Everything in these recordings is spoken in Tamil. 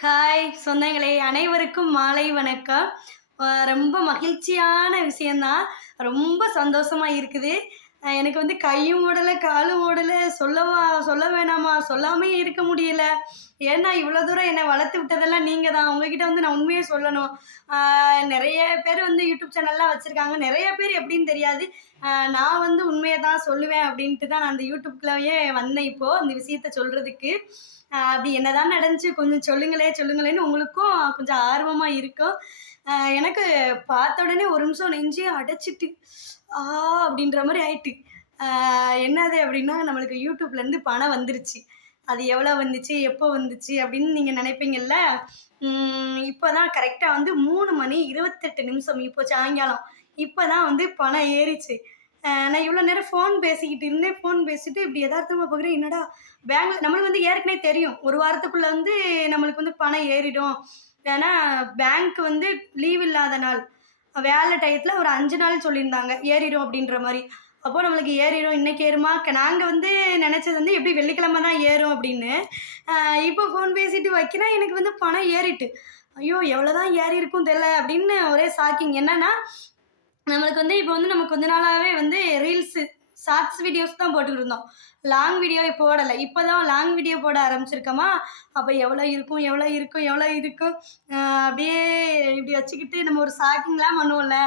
ஹாய் சொந்தங்களே அனைவருக்கும் மாலை வணக்கம். ரொம்ப மகிழ்ச்சியான விஷயந்தான் ரொம்ப சந்தோஷமா இருக்குது. எனக்கு வந்து கையும் ஓடலை காலும் ஓடலை சொல்லவா சொல்ல வேணாமா சொல்லாமே இருக்க முடியல. ஏன்னா இவ்வளோ தூரம் என்னை வளர்த்து விட்டதெல்லாம் நீங்கள் தான் உங்ககிட்ட வந்து நான் உண்மையை சொல்லணும். நிறைய பேர் வந்து யூடியூப் சேனல்லாம் வச்சுருக்காங்க. நிறைய பேர் எப்படின்னு தெரியாது. நான் வந்து உண்மையை தான் சொல்லுவேன் அப்படின்ட்டு தான் நான் அந்த யூடியூப்குள்ளேயே வந்தேன் இப்போது அந்த விஷயத்த சொல்கிறதுக்கு அப்படி என்னதான் நடந்துச்சு கொஞ்சம் சொல்லுங்களே சொல்லுங்களேன்னு உங்களுக்கும் கொஞ்சம் ஆர்வமாக இருக்கும். எனக்கு பார்த்த உடனே ஒரு நிமிஷம் நெஞ்சே அடைச்சிட்டு ஆ அப்படின்ற மாதிரி ஆயிட்டு. என்னது அப்படின்னா நம்மளுக்கு யூடியூப்லேருந்து பணம் வந்துருச்சு. அது எவ்வளோ வந்துச்சு எப்போ வந்துச்சு அப்படின்னு நீங்கள் நினைப்பீங்கல்ல? இப்போ தான் கரெக்டாக வந்து மூணு மணி இருபத்தெட்டு நிமிஷம் இப்போ சாயங்காலம். இப்போ தான் வந்து பணம் ஏறிச்சு. நான் இவ்வளோ நேரம் ஃபோன் பேசிக்கிட்டு இருந்தேன். ஃபோன் பேசிட்டு இப்படி யதார்த்தமாக பார்க்குறேன் என்னடா பேங்க் நம்மளுக்கு வந்து ஏற்கனவே தெரியும். ஒரு வாரத்துக்குள்ளே வந்து நம்மளுக்கு வந்து பணம் ஏறிடும். ஏன்னா பேங்க் வந்து லீவ் இல்லாத நாள். வேலை டயத்தில் ஒரு அஞ்சு நாள் சொல்லியிருந்தாங்க. ஏறிடும் அப்படின்ற மாதிரி. அப்போது நம்மளுக்கு ஏறிடும் இன்னைக்கு ஏறுமா? நாங்கள் வந்து நினச்சது வந்து எப்படி வெள்ளிக்கிழமை தான் ஏறும் அப்படின்னு. இப்போ ஃபோன் பேசிட்டு வைக்கிறேன் எனக்கு வந்து பணம் ஏறிட்டு. ஐயோ எவ்வளோ தான் ஏறி இருக்கும் தெரில அப்படின்னு ஒரே ஷாக்கிங் என்னன்னா நம்மளுக்கு வந்து இப்போ வந்து நம்ம கொஞ்ச நாளாகவே வந்து ரீல்ஸு ஷார்ட்ஸ் வீடியோஸ் தான் போட்டுக்கிட்டு இருந்தோம். லாங் வீடியோ போடலை. இப்போ தான் லாங் வீடியோ போட ஆரம்பிச்சிருக்கோமா? அப்போ எவ்வளோ இருக்கும் எவ்வளோ இருக்கும் எவ்வளோ இருக்கும்? அப்படியே இப்படி வச்சுக்கிட்டு நம்ம ஒரு ஷாக்கிங்லாம் பண்ணுவோம்ல.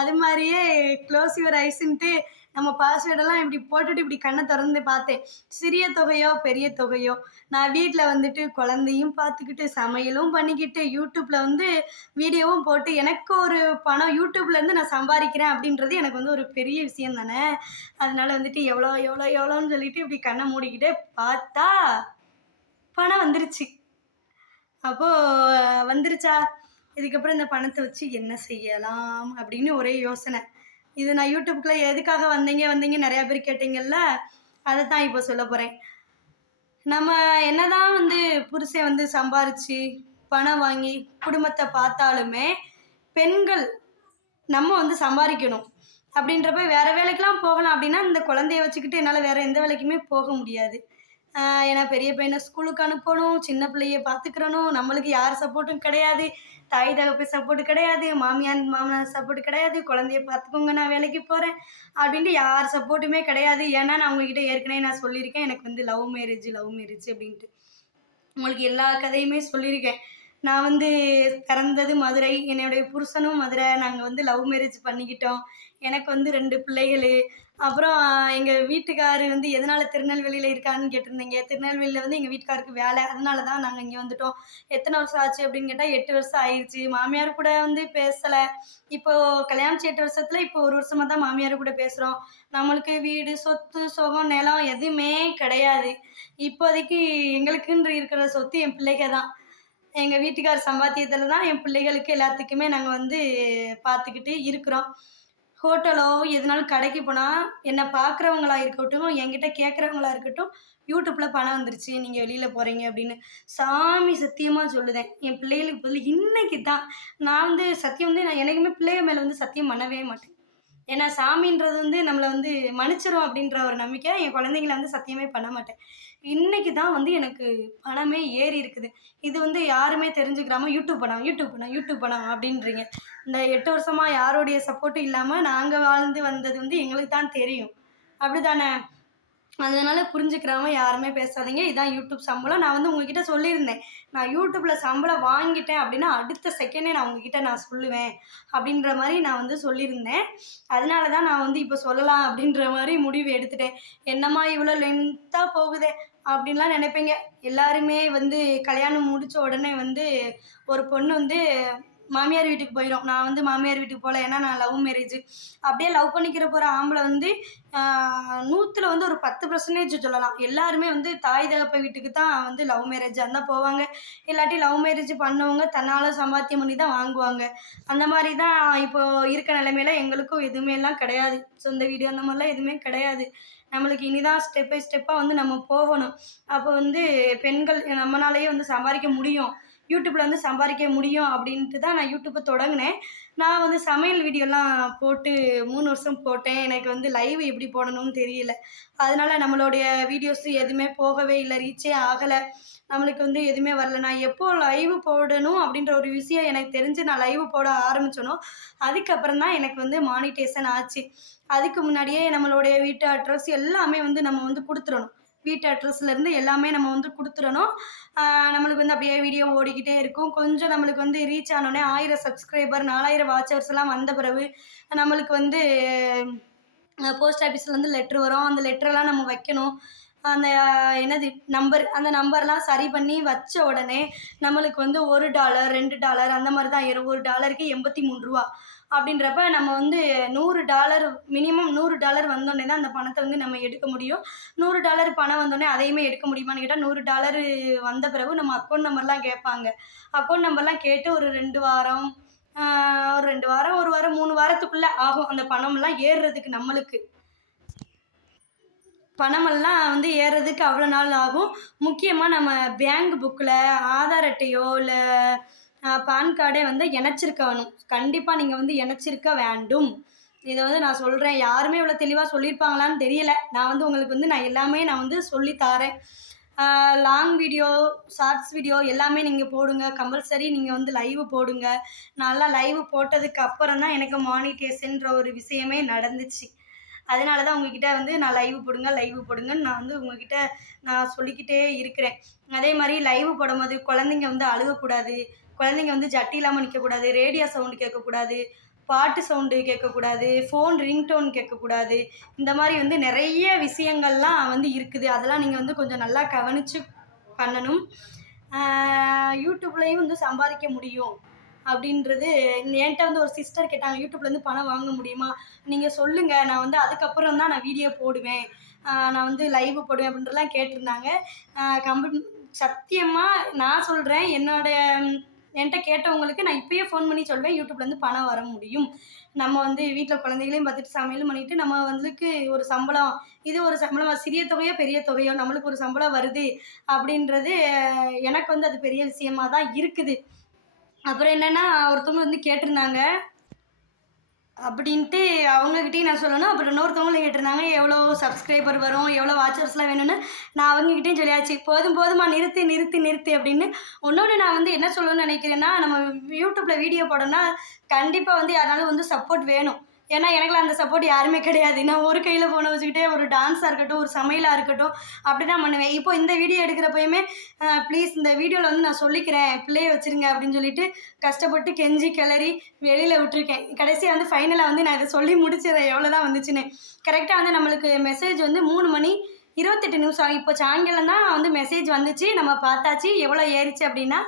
அது மாதிரியே க்ளோஸ் யுவர் ஐஸ்ன்ட்டு நம்ம பாஸ்வேர்டெல்லாம் இப்படி போட்டுட்டு இப்படி கண்ணை திறந்து பார்த்தேன் சிறிய தொகையோ பெரிய தொகையோ நான் வீட்டில் வந்துட்டு குழந்தையும் பார்த்துக்கிட்டு சமையலும் பண்ணிக்கிட்டு யூடியூப்பில் வந்து வீடியோவும் போட்டு எனக்கு ஒரு பணம் யூடியூப்லேருந்து நான் சம்பாதிக்கிறேன் அப்படின்றது எனக்கு வந்து ஒரு பெரிய விஷயம் தானே? அதனால வந்துட்டு எவ்வளோ எவ்வளோ எவ்வளோன்னு சொல்லிட்டு இப்படி கண்ணை மூடிக்கிட்டே பார்த்தா பணம் வந்துருச்சு. அப்போது வந்துருச்சா? இதுக்கப்புறம் இந்த பணத்தை வச்சு என்ன செய்யலாம்? அப்படின்னு ஒரே யோசனை. இது நான் யூடியூப்குள்ளே எதுக்காக வந்தீங்க வந்தீங்க நிறையா பேர் கேட்டீங்கல்ல அதை தான் இப்போ சொல்ல போகிறேன் நம்ம என்னதான் வந்து புருஷன் வந்து சம்பாரிச்சு பணம் வாங்கி குடும்பத்தை பார்த்தாலுமே பெண்கள் நம்ம வந்து சம்பாதிக்கணும். அப்படின்றப்ப வேறு வேலைக்கெலாம் போகலாம் அப்படின்னா இந்த குழந்தைய வச்சுக்கிட்டு என்னால் வேறு எந்த வேலைக்குமே போக முடியாது. ஏன்னா பெரிய பையனை ஸ்கூலுக்கு அனுப்பணும் சின்ன பிள்ளைய பார்த்துக்கிறணும் நம்மளுக்கு யார் சப்போர்ட்டும் கிடையாது. தாய் தகப்பு சப்போர்ட் கிடையாது. மாமியார் மாமனார் சப்போர்ட் கிடையாது. குழந்தைய பார்த்துக்கோங்க நான் வேலைக்கு போகிறேன் அப்படின்ட்டு யார் சப்போர்ட்டுமே கிடையாது. ஏன்னா நான் உங்ககிட்ட ஏற்கனவே நான் சொல்லியிருக்கேன். எனக்கு வந்து லவ் மேரேஜ் லவ் மேரேஜ் அப்படின்ட்டு. உங்களுக்கு எல்லா கதையுமே சொல்லியிருக்கேன். நான் வந்து பிறந்தது மதுரை என்னுடைய புருஷனும் மதுரை. நாங்கள் வந்து லவ் மேரேஜ் பண்ணிக்கிட்டோம். எனக்கு வந்து ரெண்டு பிள்ளைகள். அப்புறம் எங்கள் வீட்டுக்காரு வந்து எதனால் திருநெல்வேலியில் இருக்கான்னு கேட்டிருந்தீங்க. திருநெல்வேலியில் வந்து எங்கள் வீட்டுக்காருக்கு வேலை. அதனால தான் நாங்கள் இங்கே வந்துட்டோம். எத்தனை வருஷம் ஆச்சு அப்படின்னு கேட்டால் எட்டு வருஷம் ஆயிடுச்சு மாமியார் கூட வந்து பேசலை. இப்போது கல்யாணிச்சு எட்டு வருஷத்தில் இப்போ ஒரு வருஷமாக தான் மாமியார் கூட பேசுகிறோம் நம்மளுக்கு வீடு சொத்து சுகம் நிலம் எதுவுமே கிடையாது. இப்போதைக்கு எங்களுக்குன்ற இருக்கிற சொத்து என் பிள்ளைக தான் எங்கள் வீட்டுக்கார் சம்பாத்தியத்தில் தான் என் பிள்ளைகளுக்கு எல்லாத்துக்குமே நாங்கள் வந்து பார்த்துக்கிட்டு இருக்கிறோம். ஹோட்டலோ எதுனாலும் கடைக்கு போனால் என்னை பார்க்குறவங்களா இருக்கட்டும் என்கிட்ட கேட்குறவங்களா இருக்கட்டும் யூடியூப்பில் பணம் வந்துருச்சு நீங்கள் வெளியில் போகிறீங்க அப்படின்னு சாமி சத்தியமாக சொல்லுதேன். என் பிள்ளைகளுக்கு பதில் இன்னைக்கு தான் நான் வந்து சத்தியம் வந்து நான் எனக்குமே பிள்ளைங்க மேலே வந்து சத்தியம் பண்ணவே மாட்டேன். ஏன்னா சாமின்றது வந்து நம்மளை வந்து மன்னிச்சிரும் அப்படின்ற ஒரு நம்பிக்கை என் குழந்தைங்கள வந்து சத்தியமே பண்ண மாட்டேன். இன்னைக்கு தான் வந்து எனக்கு பணமே ஏறி இருக்குது. இது வந்து யாருமே தெரிஞ்சுக்கிறாம யூடியூப் பணம் யூடியூப் பணம் யூடியூப் பணம் அப்படின்றீங்க. இந்த எட்டு வருஷமா யாருடைய சப்போர்ட்டும் இல்லாமல் நாங்கள் வாழ்ந்து வந்தது வந்து எங்களுக்கு தான் தெரியும். அப்படி தானே அதனால புரிஞ்சுக்கிறாம யாருமே பேசாதீங்க. இதான் யூடியூப் சம்பளம். நான் வந்து உங்ககிட்ட சொல்லியிருந்தேன். நான் யூடியூப்பில் சம்பளம் வாங்கிட்டேன் அப்படின்னா அடுத்த செகண்டே நான் உங்ககிட்ட நான் சொல்லுவேன் அப்படின்ற மாதிரி நான் வந்து சொல்லியிருந்தேன். அதனால தான் நான் வந்து இப்போ சொல்லலாம் அப்படின்ற மாதிரி முடிவு எடுத்துட்டேன். என்னம்மா இவ்வளோ லென்த்தாக போகுதே அப்படின்லாம் நினைப்பீங்க. எல்லாருமே வந்து கல்யாணம் முடித்த உடனே வந்து ஒரு பொண்ணு வந்து மாமியார் வீட்டுக்கு போயிடும் நான் வந்து மாமியார் வீட்டுக்கு போகல ஏன்னா நான் லவ் மேரேஜ் அப்படியே லவ் பண்ணிக்கிற போகிற ஆம்பளை வந்து நூற்றில் வந்து ஒரு பத்து பர்சன்டேஜ் சொல்லலாம். எல்லாருமே வந்து தாய் தகப்ப வீட்டுக்கு தான் வந்து லவ் மேரேஜ் இருந்தால் போவாங்க. இல்லாட்டி லவ் மேரேஜ் பண்ணவங்க தன்னால் சம்பாத்தியம் பண்ணி தான் வாங்குவாங்க. அந்த மாதிரி தான் இப்போது இருக்க நிலைமையில எங்களுக்கும் எதுவுமே எல்லாம் கிடையாது. சொந்த வீடு அந்த மாதிரிலாம் எதுவுமே கிடையாது. நம்மளுக்கு இனிதான் ஸ்டெப் பை ஸ்டெப்பாக வந்து நம்ம போகணும். அப்போ வந்து பெண்கள் நம்மளாலேயே வந்து சம்பாதிக்க முடியும். யூடியூப்பில் வந்து சம்பாதிக்க முடியும் அப்படின்ட்டு தான் நான் யூடியூப்பை தொடங்கினேன். நான் வந்து சமையல் வீடியோலாம் போட்டு மூணு வருஷம் போட்டேன். எனக்கு வந்து லைவ் எப்படி போடணும்னு தெரியல. அதனால நம்மளுடைய வீடியோஸ் எதுவுமே போகவே இல்லை ரீச்சே ஆகலை. நம்மளுக்கு வந்து எதுவுமே வரல. நான் எப்போ லைவ் போடணும் அப்படின்ற ஒரு விஷயம் எனக்கு தெரிஞ்சு நான் லைவ் போட ஆரம்பிச்சேனோ அதுக்கப்புறம் தான் எனக்கு வந்து மானிட்டேஷன் ஆச்சு. அதுக்கு முன்னாடியே நம்மளுடைய வீட்டு அட்ரஸ் எல்லாமே வந்து நம்ம வந்து கொடுத்துடணும். வீட்டு அட்ரஸ்லேருந்து எல்லாமே நம்ம வந்து கொடுத்துடணும். நம்மளுக்கு வந்து அப்படியே வீடியோ ஓடிக்கிட்டே இருக்கும். கொஞ்சம் நம்மளுக்கு வந்து ரீச் ஆனோடனே ஆயிரம் சப்ஸ்கிரைபர் நாலாயிரம் வாட்சர்ஸ் எல்லாம் வந்த பிறகு நம்மளுக்கு வந்து போஸ்ட் ஆஃபீஸ்லேருந்து லெட்ரு வரும். அந்த லெட்டரெல்லாம் நம்ம வைக்கணும். அந்த என்னது நம்பர் அந்த நம்பர்லாம் சரி பண்ணி வச்ச உடனே நம்மளுக்கு வந்து ஒரு டாலர் ரெண்டு டாலர் அந்த மாதிரி தான் ஏறும். ஒரு டாலருக்கு எண்பத்தி மூணு ரூபா. அப்படின்றப்ப நம்ம வந்து நூறு டாலர் மினிமம் நூறு டாலர் வந்தோடனே தான் அந்த பணத்தை வந்து நம்ம எடுக்க முடியும். நூறு டாலர் பணம் வந்தோடனே அதையுமே எடுக்க முடியுமான்னு கேட்டால் நூறு டாலர் வந்த பிறகு நம்ம அக்கௌண்ட் நம்பர்லாம் கேட்பாங்க. அக்கௌண்ட் நம்பர்லாம் கேட்டு ஒரு ரெண்டு வாரம் ஒரு ரெண்டு வாரம் ஒரு வாரம் மூணு வாரத்துக்குள்ளே ஆகும் அந்த பணம்லாம் ஏறுறதுக்கு நம்மளுக்கு. பணமெல்லாம் வந்து ஏறுறதுக்கு அவ்வளோ நாள் ஆகும். முக்கியமாக நம்ம பேங்க் புக்கில் ஆதார் அட்டையோ இல்லை பான் கார்டே வந்து இணைச்சிருக்கணும் கண்டிப்பாக நீங்கள் வந்து இணைச்சிருக்க வேண்டும். இதை வந்து நான் சொல்கிறேன் யாருமே இவ்வளோ தெளிவாக சொல்லியிருப்பாங்களான்னு தெரியல. நான் வந்து உங்களுக்கு வந்து நான் எல்லாமே நான் வந்து சொல்லித் தரேன். லாங் வீடியோ ஷார்ட்ஸ் வீடியோ எல்லாமே நீங்கள் போடுங்க. கம்பல்சரி நீங்கள் வந்து லைவ் போடுங்க. நல்லா லைவ் போட்டதுக்கு அப்புறம் தான் எனக்கு மானிட்டேஷன்ற ஒரு விஷயமே நடந்துச்சு. அதனால தான் உங்ககிட்ட வந்து நான் லைவ் போடுங்க லைவ் போடுங்கன்னு நான் வந்து உங்ககிட்ட நான் சொல்லிக்கிட்டே இருக்கிறேன். அதே மாதிரி லைவ் போடும்போது குழந்தைங்க வந்து அழுகக்கூடாது குழந்தைங்க வந்து ஜட்டி இல்லாமல் நிற்கக்கூடாது ரேடியோ சவுண்டு கேட்கக்கூடாது பாட்டு சவுண்டு கேட்கக்கூடாது ஃபோன் ரிங்டோன் கேட்கக்கூடாது இந்த மாதிரி வந்து நிறைய விஷயங்கள்லாம் வந்து இருக்குது. அதெல்லாம் நீங்கள் வந்து கொஞ்சம் நல்லா கவனித்து பண்ணணும். யூடியூப்லேயும் வந்து சம்பாதிக்க முடியும். அப்படின்றது என்கிட்ட வந்து ஒரு சிஸ்டர் கேட்டாங்க யூடியூப்லேருந்து பணம் வாங்க முடியுமா? நீங்கள் சொல்லுங்கள் நான் வந்து அதுக்கப்புறம் தான் நான் வீடியோ போடுவேன். நான் வந்து லைவ் போடுவேன் அப்படின்றலாம் கேட்டிருந்தாங்க. கம்பெனி சத்தியமாக நான் சொல்கிறேன் என்னோடய என்கிட்ட கேட்டவங்களுக்கு நான் இப்பயே ஃபோன் பண்ணி சொல்வேன் யூடியூப்லேருந்து பணம் வர முடியும். நம்ம வந்து வீட்டில் குழந்தைகளையும் பார்த்துட்டு சமையலும் பண்ணிட்டு நம்ம வந்துக்கு ஒரு சம்பளம் இது ஒரு சம்பளம் சிறிய தொகையோ பெரிய தொகையோ நம்மளுக்கு ஒரு சம்பளம் வருது அப்படின்றது எனக்கு வந்து அது பெரிய விஷயமா தான் இருக்குது. அப்புறம் என்னன்னா ஒருத்தவங்க வந்து கேட்டிருந்தாங்க. அப்படின்ட்டு அவங்கக்கிட்டையும் நான் சொல்லணும். அப்புறம் இன்னொருத்தவங்களும் கேட்டிருந்தாங்க எவ்வளோ சப்ஸ்கிரைபர் வரும் எவ்வளோ வாட்சர்ஸ்லாம் வேணும்னு. நான் அவங்கக்கிட்டையும் சொல்லியாச்சு போதும் போதுமா நிறுத்தி நிறுத்தி நிறுத்து அப்படின்னு. இன்னொன்று நான் வந்து என்ன சொல்லணும்னு நினைக்கிறேன்னா நம்ம யூடியூப்பில் வீடியோ போடணும்னா கண்டிப்பாக வந்து யாராலும் வந்து சப்போர்ட் வேணும். ஏன்னா எனக்குலாம் அந்த சப்போர்ட் யாருமே கிடையாது. நான் ஒரு கையில் ஃபோனை வச்சுக்கிட்டே ஒரு டான்ஸாக இருக்கட்டும் ஒரு சமையலாக இருக்கட்டும் அப்படி தான் பண்ணுவேன். இப்போ இந்த வீடியோ எடுக்கிறப்பயுமே ப்ளீஸ் இந்த வீடியோவில் வந்து நான் சொல்லிக்கிறேன். பிள்ளையை வச்சுருங்க அப்படின்னு சொல்லிட்டு கஷ்டப்பட்டு கெஞ்சி கிளறி வெளியில் விட்டுருக்கேன். கடைசியாக வந்து ஃபைனலாக வந்து நான் இதை சொல்லி முடிச்சிடறேன். எவ்வளோ தான் வந்துச்சுன்னு கரெக்டாக வந்து நம்மளுக்கு மெசேஜ் வந்து மூணு மணி இருபத்தெட்டு நிமிஷம். இப்போ சாயங்காலம் தான் வந்து மெசேஜ் வந்துச்சு. நம்ம பார்த்தாச்சு. எவ்வளோ ஏறிச்சு அப்படின்னா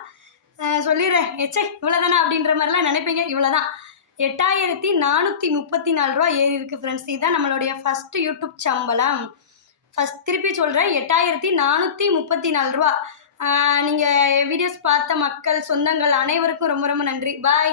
சொல்லிடுறேன். எச்சே இவ்வளோ தானே அப்படின்ற மாதிரிலாம் நினைப்பீங்க. இவ்வளோ தான் எட்டாயிரத்தி நானூற்றி முப்பத்தி நாலு ரூபா ஏறி இருக்கு ஃப்ரெண்ட்ஸ் இதுதான் நம்மளுடைய ஃபஸ்ட்டு யூடியூப் சம்பளம். ஃபஸ்ட் திருப்பி சொல்கிறேன் எட்டாயிரத்தி நானூற்றி முப்பத்தி நாலு ரூபா. நீங்கள் வீடியோஸ் பார்த்த மக்கள் சொந்தங்கள் அனைவருக்கும் ரொம்ப ரொம்ப நன்றி. பாய்